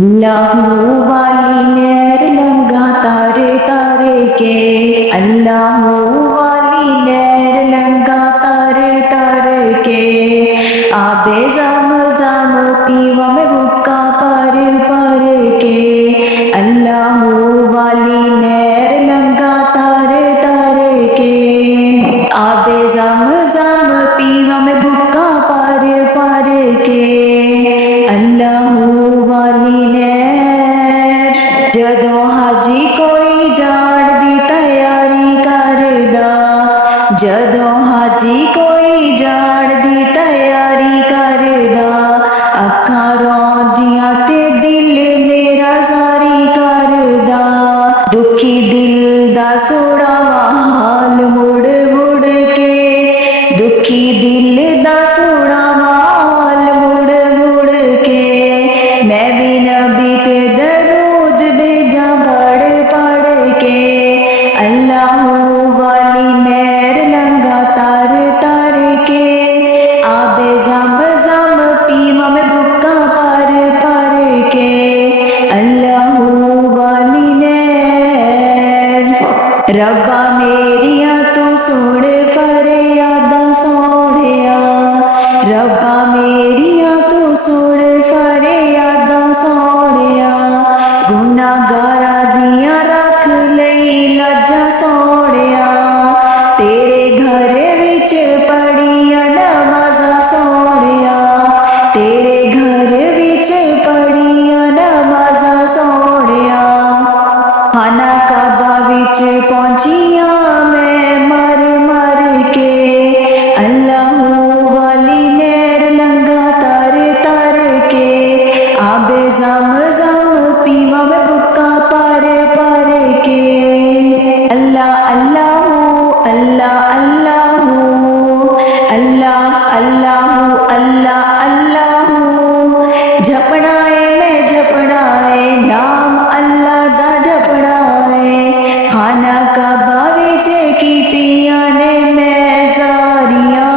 اللہ والی نہر لنگا تارے تارے کے، اللہ والی نہر لنگا تارے تارے کے، آب زم زم پیوا میں بھکا پر پر کے، اللہ والی نہر لنگا تارے تارے کے، آب زم زم پیوا میں بھکا پر پر کے، اللہ والی نہر، جدوں حاجی کوئی جان دی تیاری کردا، جدوں حاجی کوئی جان دی تیاری کردا، اکھاں روندیاں تے دل میرا زاری کردا، دکھی دل دا سڑاوا حال مڑ مڑ کے، دکھی دل دا سڑاوا حال مڑ مڑ کے، میں بھی نبی تے درود بھیجا پڑھ پڑھ کے، اللہ والی نہر لنگا تار تار کے، آب زم زم پیوا میں بھکا پر پر کے، اللہ والی نہر، ربا میریاں تو سن فریاداں سونیا، ربا میریاں تو سن فریاداں سونیا، گناہگاراں دیاں رکھ لئی لاجاں سونیا، تیرے گھر وچ پڑھیاں نمازاں سونیا، تیرے گھر وچ پڑھیاں نمازاں سونیا، خانہ کعبہ وچ پہنچیاں میں مر مر کے، اللہ والی نہر لنگا تار تار کے، آب زم زم پیوا میں بھکا پر پر کے، اللہ اللہ اللہ اللہ اللہ اللہ اللہ، جپنا ہے میں جپنا ہے نام اللہ دا جپنا ہے، خانہ کعبہ وچ کیتیاں نے میں زاریاں،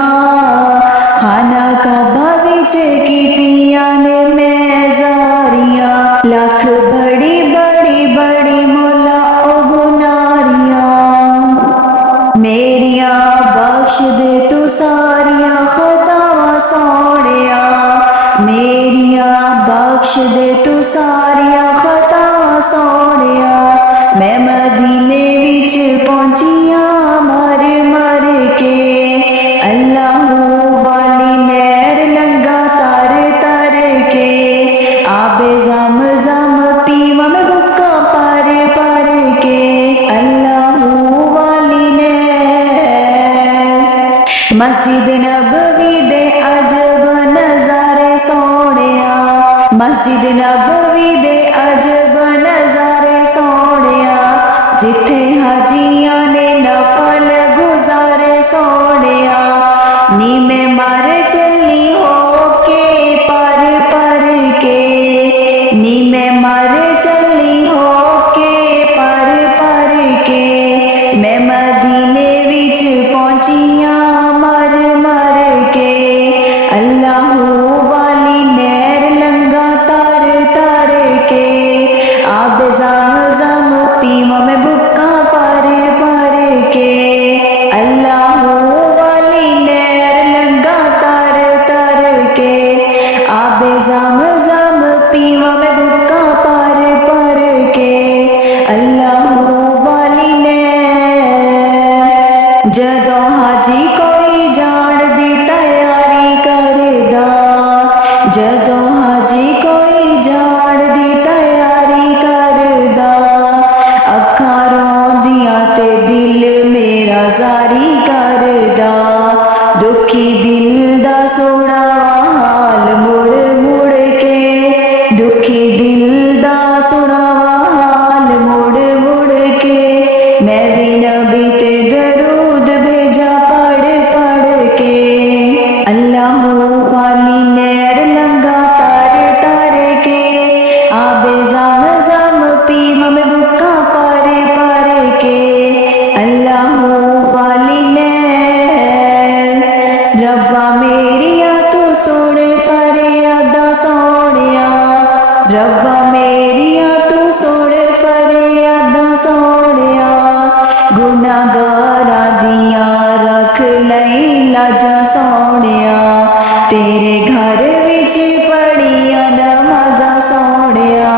خانہ کعبہ وچ کیتیاں نے میں زاریاں، لاکھ بڑی بڑی بڑی مولا او گناریاں، میریاں بخش دے تو ساریاں خطاواں سونیا، میریاں بخش دے تو ساریاں خطاواں سونیا، میں مدینے وچ پہنچیاں مر مر کے، اللہ والی نہر لنگا تار تار کے، آب زم زم پیوا میں بھکا پر پر کے، اللہ والی نہر، مسجد نبوی دے عجب نظارے سونیا، مسجد نبوی دے عجب نظارے سونیا، جتھے حاجیاں نے نفل گزارے سونیا، نیمے مر چلی ہو کے پر پر کے، نیمے مر چلی ہو کے پر پر کے، میں مدینے وچ پہنچیاں مر مر کے، اللہ والی نہر لنگا تار تار کے، آب زم زم پیوا میں بھکا پر پر کے، اللہ والی نہر لنگا تار ਮੇਰੀਆਂ ਤੂੰ ਸੁਣ ਫਰਿਆਦਾਂ ਸੋਹਣਿਆ, ਗੁਨਾਹਗਾਰਾਂ ਦੀਆਂ ਰੱਖ ਲਈ ਲਾਜਾਂ ਸੋਹਣਿਆ, ਤੇਰੇ ਘਰ ਵਿੱਚ ਪੜੀਆਂ ਨਮਾਜ਼ਾਂ ਸੋਹਣਿਆ,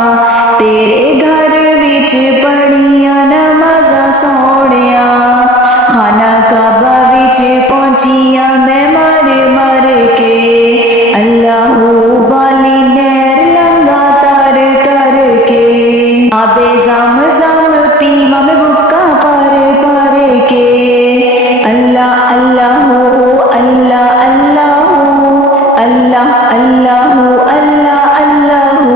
ਤੇਰੇ ਘਰ ਵਿੱਚ ਪੜੀਆਂ ਨਮਾਜ਼ਾਂ ਸੋਹਣਿਆ, ਖਾਨਾ ਕਾਬਾ ਵਿੱਚ ਪਹੁੰਚੀਆਂ ਮੈਂ ਮਰ ਮਰ ਕੇ, ਅੱਲਾਹੂ ਵਾਲੀ ਨਹਿਰ ਲੰਘਾ ਤਰ ਤਰ ਕੇ, ਆਬੇ ਜ਼ਮ ਪੀਵਾਂ ਮੈਂ ਬੁੱਕਾ ਪਰ ਪਰ ਕੇ, ਅੱਲਾਹ ਅੱਲਾਹੂ ਅੱਲਾਹ ਅੱਲਾਹੂ ਅੱਲਾਹ ਅੱਲਾਹੂ ਅੱਲਾਹ ਅੱਲਾਹੂ,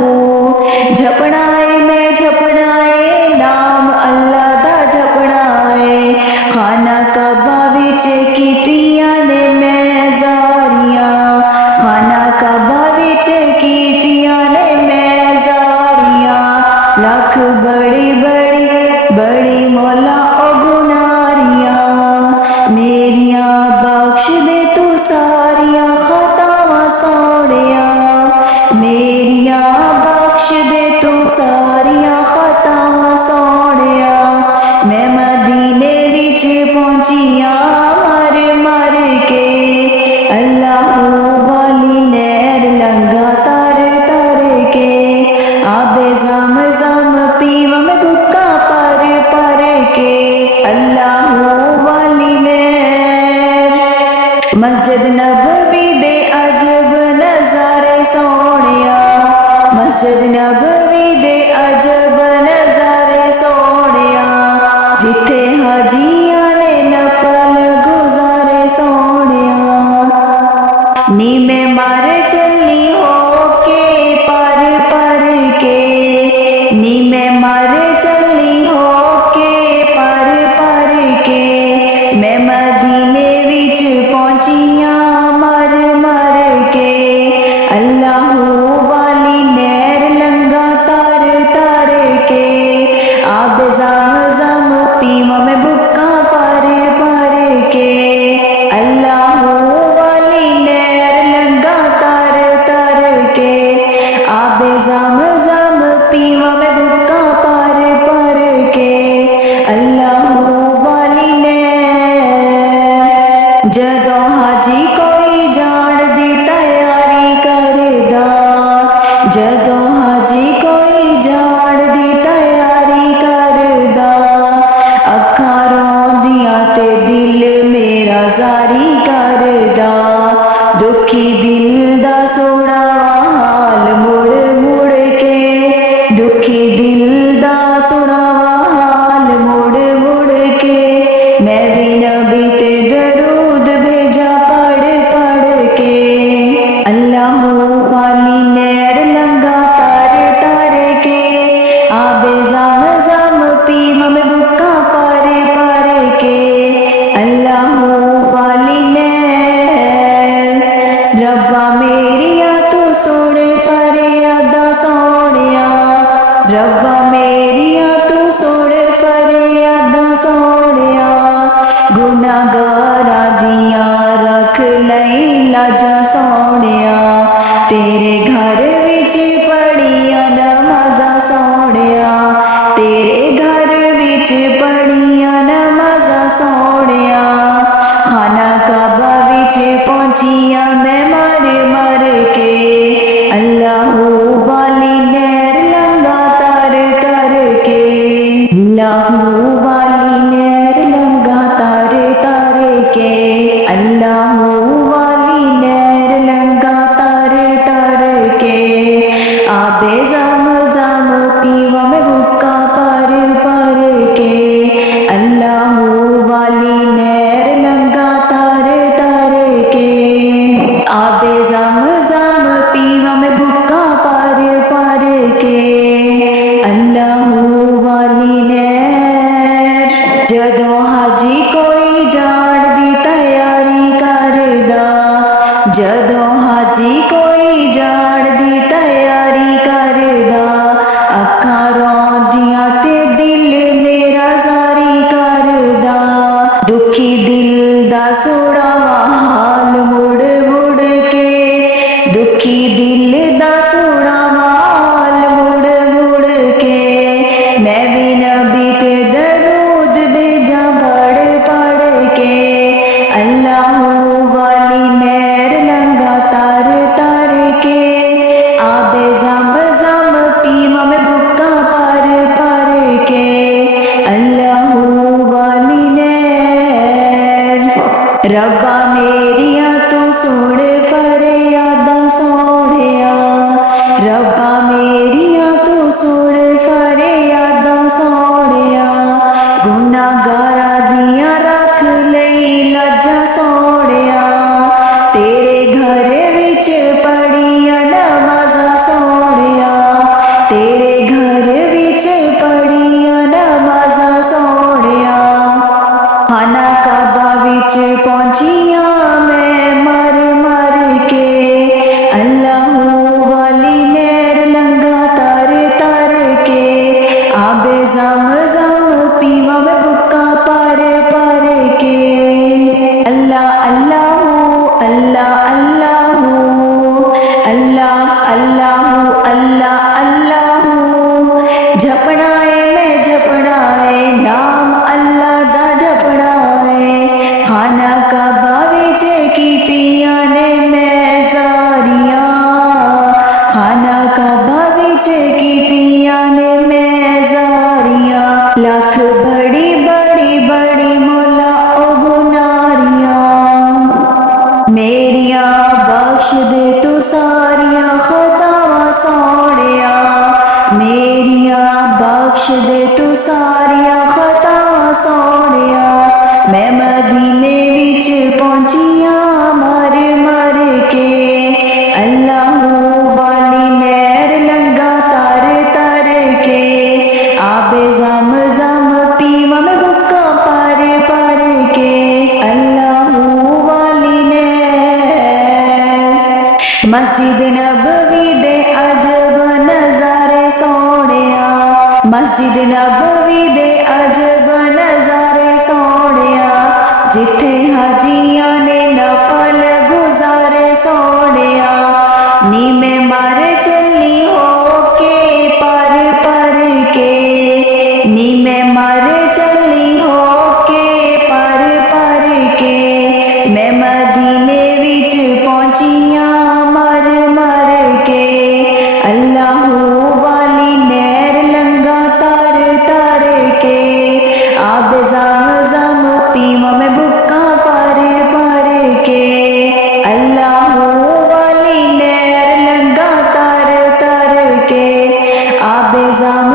ਜਪਣਾ ਏ ਮੈਂ ਜਪਣਾ ਏ ਨਾਮ ਅੱਲਾਹ ਦਾ ਜਪਣਾ ਏ, ਖਾਨਾ ਕਾਬਾ ਵਿੱਚ ਕੀਤੀਆਂ ਨੇ ਮੈਂ ਜ਼ਾਰੀਆਂ, ਖਾਨਾ ਕਾਬਾ ਵਿੱਚ ਕੀਤੀਆਂ ਨੇ ਮੈਂ ਜ਼ਾਰੀਆਂ, ਲੱਖ ਬੜੀ ਬੜੀ ਬੜੀ ਮੌਲਾ ਓ ਗੁਨਾਰੀਆਂ, ਮੇਰੀਆਂ ਬਖਸ਼ ਦੇ ਤੂੰ ਸਾਰੀਆਂ ਖਤਾਵਾਂ ਸੋਹਣਿਆ, ਮੇਰੀਆਂ ਬਖਸ਼ ਦੇ ਤੂੰ ਸਾਰੀਆਂ ਖਤਾਵਾਂ ਸੋਹਣਿਆ, ਮੈਂ ਮਦੀਨੇ ਵਿੱਚ ਪਹੁੰਚੀਆਂ ਮਰ ਮਰ ਕੇ, ਅੱਲਾਹੂ ਵਾਲੀ ਨਹਿਰ ਲੰਘਾ ਤਰ ਤਰ ਕੇ, ਆਬੇ ਜ਼ਮ ਪੀਵਾਂ ਮੈਂ ਬੁੱਕਾ ਪਰ ਪਰ ਕੇ, ਅੱਲਾਹੂ ਵਾਲੀ ਨਹਿਰ, ਮਸਜਿਦ ਨਬਵੀ ਦੇ ਅਜਬ ਨਜ਼ਾਰੇ ਸੋਹਣਿਆ, ਮਸਜਿਦ ਨਬਵੀ ਦੇ ਅਜਬ ਨਜ਼ਾਰੇ ਸੋਹਣਿਆ, ਜਿੱਥੇ ਹਾਜੀਆਂ ਨੇ ਨਫਲ ਗੁਜ਼ਾਰੇ ਸੋਹਣਿਆ, ਨੀ ਮੈਂ ਮਰ ਚੱਲੀ ਹੋ ਕੇ ਪਰ ਪਰ ਕੇ, ਨੀ ਮੈਂ ਮਰ ਚੱਲੀ ਹੋ ਕੇ ਪਰ ਪਰ ਕੇ, ਮੈਂ ਮਦੀਨੇ ਵਿੱਚ ਪਹੁੰਚੀਆਂ ਮਰ ਮਰ ਕੇ, ਅੱਲਾਹੂ ਵਾਲੀ ਨਹਿਰ ਲੰਘਾ ਤਰ ਤਰ ਕੇ, ਆਬ ਜ਼ਮ ਪੀਵਾਂ ਮੈਂ ਬੁੱਕਾ ਪਰ ਪਰ ਕੇ, ਅੱਲਾਹੂ ਵਾਲੀ ਨਹਿਰ ਲੰਘਾ ਤਰ ਤਰ ਕੇ, ਆਬ ਜ਼ਮ ਪੀਵਾਂ ਮੈਂ ਬੁੱਕਾ ਪਰ ਪਰ ਕੇ, ਅੱਲਾਹੂ ਵਾਲੀ ਨਹਿਰ, ਜਦੋਂ ਹਾਜੀ ਕੋਈ ਜਾਣ ਦੀ ਤਿਆਰੀ ਕਰਦਾ, ਜਦੋਂ ਹਾਜੀ ਕੋਈ ਜਾਣ ਦੀ ਤਿਆਰੀ ਕਰਦਾ, ਅੱਖਾਂ ਰੋਂਦੀਆਂ ਤੇ ਦਿਲ ਮੇਰਾ ਜ਼ਾਰੀ ਕਰਦਾ, ਦੁਖੀ ਦਿਲ ਦਾ ਸੁਣਾਵਾ ਹਾਲ ਮੁੜ ਮੁੜ ਕੇ, ਦੁਖੀ ਦਿਲ ਦਾ ਸੁਣਾਵਾ ਹਾਲ ਮੁੜ ਮੁੜ ਕੇ, ਮੈਂ ਵੀ ਨਬੀ ਤੇ ਦਰੂਦ ਭੇਜਾ ਪੜ ਪੜ ਕੇ, ਅੱਲਾਹੂ ਵਾਲੀ ਨਹਿਰ ਲੰਘਾ ਤਰ ਤਰ ਕੇ, ਆਬੇ ਜ਼ਮ ਪੀਵਾਂ ਮੈਂ ਬੁੱਕਾ ਪਰ ਪਰ ਕੇ, ਅੱਲਾਹੂ ਵਾਲੀ ਨਹਿਰ, ਰੱਬਾ ਮੇਰੀਆਂ ਤੂੰ ਸੁਣ ਫਰਿਆਦਾਂ ਸੋਹਣਿਆ, ਰੱਬਾ ਮੇਰੀਆਂ ਤੂੰ ਸੁਣ ਫਰਿਆਦਾਂ ਸੋਹਣਿਆ, ਗੁਨਾਹਗਾਰਾਂ ਦੀਆਂ ਰੱਖ ਲਈ ਲਾਜਾਂ ਸੋਹਣਿਆ, ਤੇਰੇ ਘਰ ਵਿੱਚ ਪੜੀਆਂ ਨਮਾਜ਼ਾਂ ਸੋਹਣਿਆ, ਤੇਰੇ ਘਰ ਵਿੱਚ ਪੜੀਆਂ ਨਮਾਜ਼ਾਂ ਸੋਹਣਿਆ, ਖਾਨਾ ਕਾਬਾ ਵਿੱਚ ਪਹੁੰਚੀਆਂ ਮੈਂ ਮਰ ਮਰ ਕੇ, ਅੱਲਾਹੂ ਵਾਲੀ ਨਹਿਰ ਲੰਘਾ ਤਰ ਤਰ ਕੇ, میریاں بخش دے تو ساریاں خطاواں سونیا میں مدینے وچ پہنچیاں مر مر کے اللہ والی نہر لنگا تر تر کے آب زم زم پیواں میں بکا پر پر کے اللہ والی نہر مسجد نبوی دے عجب نظارے سونیا مسجد نبوی دے عجب نظارے سونیا جتھے حاجیاں نے نفل گزارے سونیا نی میں مر چلی ہو کے پر پر کے نی میں مر چلی ہو کے پر پر کے میں مدینے وچ پہنچیاں مر مر کے اللہ والی نہر لنگا تر تر کے آب زم زم پیواں میں بکا پر پر کے اللہ والی نہر لنگا تر تر کے آب زم